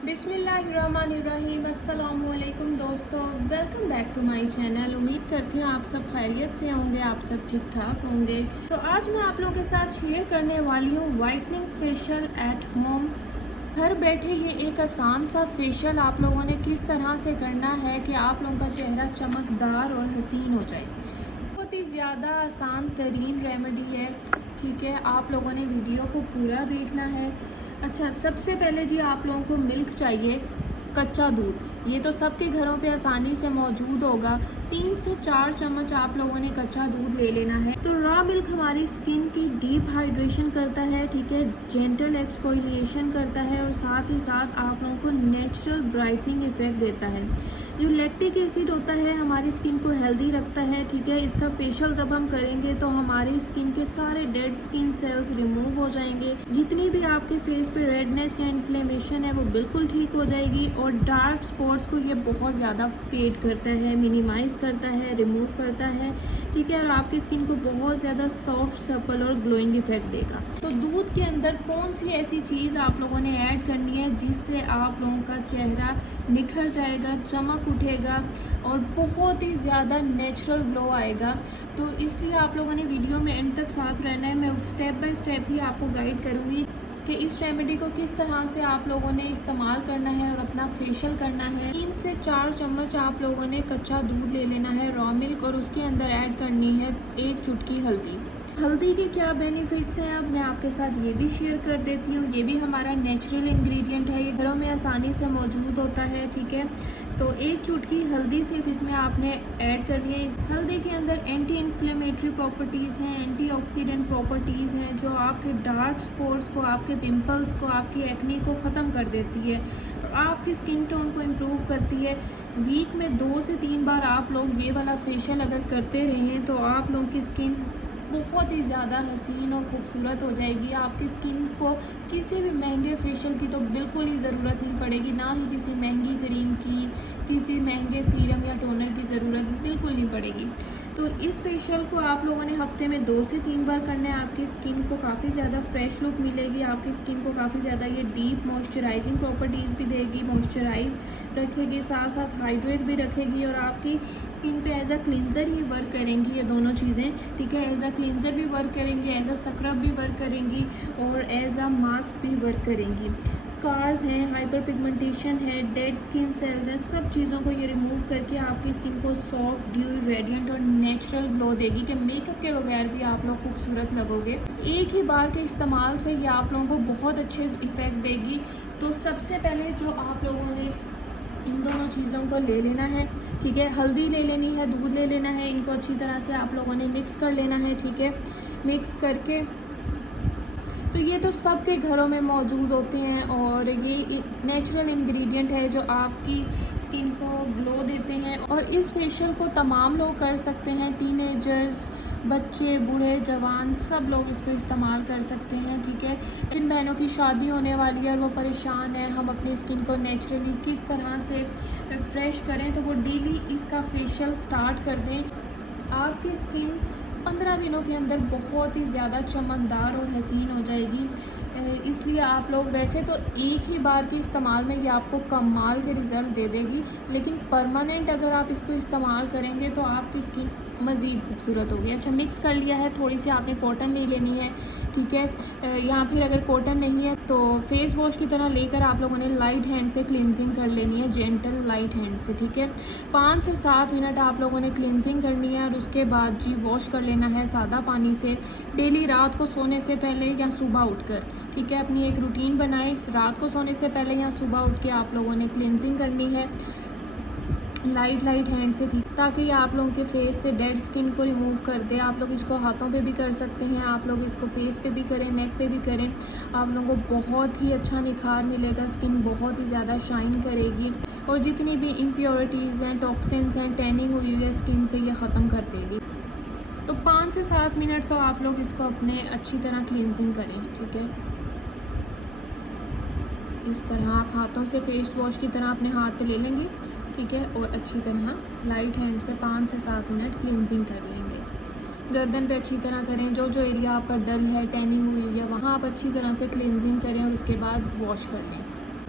बिस्मिल्लाहिर्रहमानिर्रहीम। अस्सलाम वालेकुम दोस्तों, welcome back to my channel. उम्मीद करती हूँ आप सब खैरियत से होंगे, आप सब ठीक ठाक होंगे। तो आज मैं आप लोगों के साथ शेयर करने वाली हूँ वाइटनिंग फेशियल एट होम। घर बैठे ये एक आसान सा फेशियल आप लोगों ने किस तरह से करना है कि आप लोगों का चेहरा चमकदार और हसीन हो जाए। बहुत ही ज़्यादा आसान तरीन रेमेडी है, ठीक है। आप लोगों ने वीडियो को पूरा देखना है। अच्छा, सबसे पहले जी आप लोगों को मिल्क चाहिए, कच्चा दूध। ये तो सबके घरों पे आसानी से मौजूद होगा। 3 से 4 चम्मच आप लोगों ने कच्चा दूध ले लेना है। तो रॉ मिल्क हमारी स्किन की डीप हाइड्रेशन करता है, ठीक है, जेंटल एक्सफोलिएशन करता है और साथ ही साथ आप लोगों को नेचुरल ब्राइटनिंग इफेक्ट देता है। जो लैक्टिक एसिड होता है हमारी स्किन को हेल्दी रखता है, ठीक है। इसका फेशियल जब हम करेंगे तो हमारी स्किन के सारे डेड स्किन सेल्स रिमूव हो जाएंगे। जितनी भी आपके फेस पे रेडनेस या इन्फ्लेमेशन है वो बिल्कुल ठीक हो जाएगी। और डार्क स्पॉट्स को ये बहुत ज़्यादा फेड करता है, मिनिमाइज करता है, रिमूव करता है, ठीक है। और आपकी स्किन को बहुत ज़्यादा सॉफ्ट, सपल और ग्लोइंग इफेक्ट देगा। तो दूध के अंदर कौन सी ऐसी चीज़ आप लोगों ने ऐड करनी है जिससे आप लोगों का चेहरा निखर जाएगा, चमक उठेगा और बहुत ही ज़्यादा नेचुरल ग्लो आएगा। तो इसलिए आप लोगों ने वीडियो में एंड तक साथ रहना है। मैं स्टेप बाय स्टेप ही आपको गाइड करूँगी कि इस रेमेडी को किस तरह से आप लोगों ने इस्तेमाल करना है और अपना फेशियल करना है। 3 से 4 चम्मच आप लोगों ने कच्चा दूध ले लेना है, रॉ मिल्क, और उसके अंदर ऐड करनी है 1 चुटकी हल्दी। हल्दी के क्या बेनिफिट्स हैं अब मैं आपके साथ ये भी शेयर कर देती हूँ। ये भी हमारा नेचुरल इंग्रेडिएंट है, ये घरों में आसानी से मौजूद होता है, ठीक है। तो 1 चुटकी हल्दी सिर्फ इसमें आपने ऐड करनी है। इस हल्दी के अंदर एंटी इन्फ्लेमेटरी प्रॉपर्टीज़ हैं, एंटीऑक्सीडेंट प्रॉपर्टीज़ हैं जो आपके डार्क स्पॉट्स को, आपके पिंपल्स को, आपकी एक्ने को ख़त्म कर देती है और आपकी स्किन टोन को इम्प्रूव करती है। वीक में 2 से 3 बार आप लोग ये वाला फेशियल अगर करते रहें तो आप लोगों की स्किन बहुत ही ज़्यादा हसीन और ख़ूबसूरत हो जाएगी। आपकी स्किन को किसी भी महंगे फेशियल की तो बिल्कुल ही ज़रूरत नहीं पड़ेगी, ना ही किसी महंगी क्रीम की, किसी महंगे सीरम या टोनर की ज़रूरत बिल्कुल नहीं पड़ेगी। तो इस फेशियल को आप लोगों ने हफ्ते में 2 से 3 बार करना है। आपकी स्किन को काफ़ी ज़्यादा फ्रेश लुक मिलेगी, आपकी स्किन को काफ़ी ज़्यादा ये डीप मॉइस्चराइजिंग प्रॉपर्टीज़ भी देगी, मॉइस्चराइज रखेगी, साथ साथ हाइड्रेट भी रखेगी और आपकी स्किन पे एज अ क्लींजर ही वर्क करेंगी ये दोनों चीज़ें, ठीक है। एज अ क्लींजर भी वर्क करेंगी, एज अ स्क्रब भी वर्क करेंगी और एज अ मास्क भी वर्क करेंगी। स्कार्स हैं, हाइपर पिगमेंटेशन है, डेड स्किन सेल्स हैं, सब चीज़ों को ये रिमूव करके आपकी स्किन को सॉफ्ट, ड्यूई, रेडिएंट और नेचुरल ग्लो देगी कि मेकअप के बगैर भी आप लोग खूबसूरत लगोगे। एक ही बार के इस्तेमाल से ये आप लोगों को बहुत अच्छे इफ़ेक्ट देगी। तो सबसे पहले जो आप लोगों ने इन दोनों चीज़ों को ले लेना है, ठीक है। हल्दी ले लेनी है, दूध ले लेना है, इनको अच्छी तरह से आप लोगों ने मिक्स कर लेना है, ठीक है। मिक्स करके तो ये तो सबके घरों में मौजूद होते हैं और ये नेचुरल इंग्रेडिएंट है जो आपकी स्किन को ग्लो देते हैं। और इस फेशियल को तमाम लोग कर सकते हैं, टीनेजर्स, बच्चे, बूढ़े, जवान, सब लोग इसको इस्तेमाल कर सकते हैं, ठीक है। जिन बहनों की शादी होने वाली है और वो परेशान है हम अपनी स्किन को नेचुरली किस तरह से फ्रेश करें, तो वो डेली इसका फेशियल स्टार्ट कर दें। आपकी स्किन 15 दिनों के अंदर बहुत ही ज़्यादा चमकदार और हसीन हो जाएगी। इसलिए आप लोग, वैसे तो एक ही बार के इस्तेमाल में ये आपको कमाल के रिज़ल्ट दे देगी, लेकिन परमानेंट अगर आप इसको इस्तेमाल करेंगे तो आपकी स्किन मज़ीद खूबसूरत होगी। अच्छा, मिक्स कर लिया है, थोड़ी सी आपने कॉटन ले लेनी है, ठीक है। या फिर अगर कॉटन नहीं है तो फेस वॉश की तरह लेकर आप लोगों ने लाइट हैंड से क्लिनजिंग कर लेनी है, जेंटल लाइट हैंड से, ठीक है। 5 से 7 मिनट आप लोगों ने क्लिनजिंग करनी है और उसके बाद जी वॉश कर लेना है सादा पानी से। डेली रात को सोने से पहले या सुबह उठकर, ठीक है, अपनी एक रूटीन बनाएं। रात को सोने से पहले या सुबह उठ के आप लोगों ने क्लिनजिंग करनी है लाइट हैंड से, ठीक, ताकि ये आप लोगों के फेस से डेड स्किन को रिमूव कर दे। आप लोग इसको हाथों पे भी कर सकते हैं, आप लोग इसको फेस पे भी करें, नेक पे भी करें। आप लोगों को बहुत ही अच्छा निखार मिलेगा, स्किन बहुत ही ज़्यादा शाइन करेगी और जितनी भी इम्प्योरिटीज़ हैं, टॉक्सिन्स हैं, टैनिंग हुई है स्किन से, ये ख़त्म कर देगी। तो 5 से 7 मिनट तो आप लोग इसको अपने अच्छी तरह क्लींजिंग करें, ठीक है। इस तरह आप हाथों से फेस वॉश की तरह अपने हाथ पे ले लेंगे, ठीक है, और अच्छी तरह लाइट हैंड से 5 से 7 मिनट क्लींजिंग कर लेंगे। गर्दन पे अच्छी तरह करें, जो जो एरिया आपका डल है, टैनिंग हुई है, वहाँ आप अच्छी तरह से क्लींजिंग करें और उसके बाद वॉश कर लें।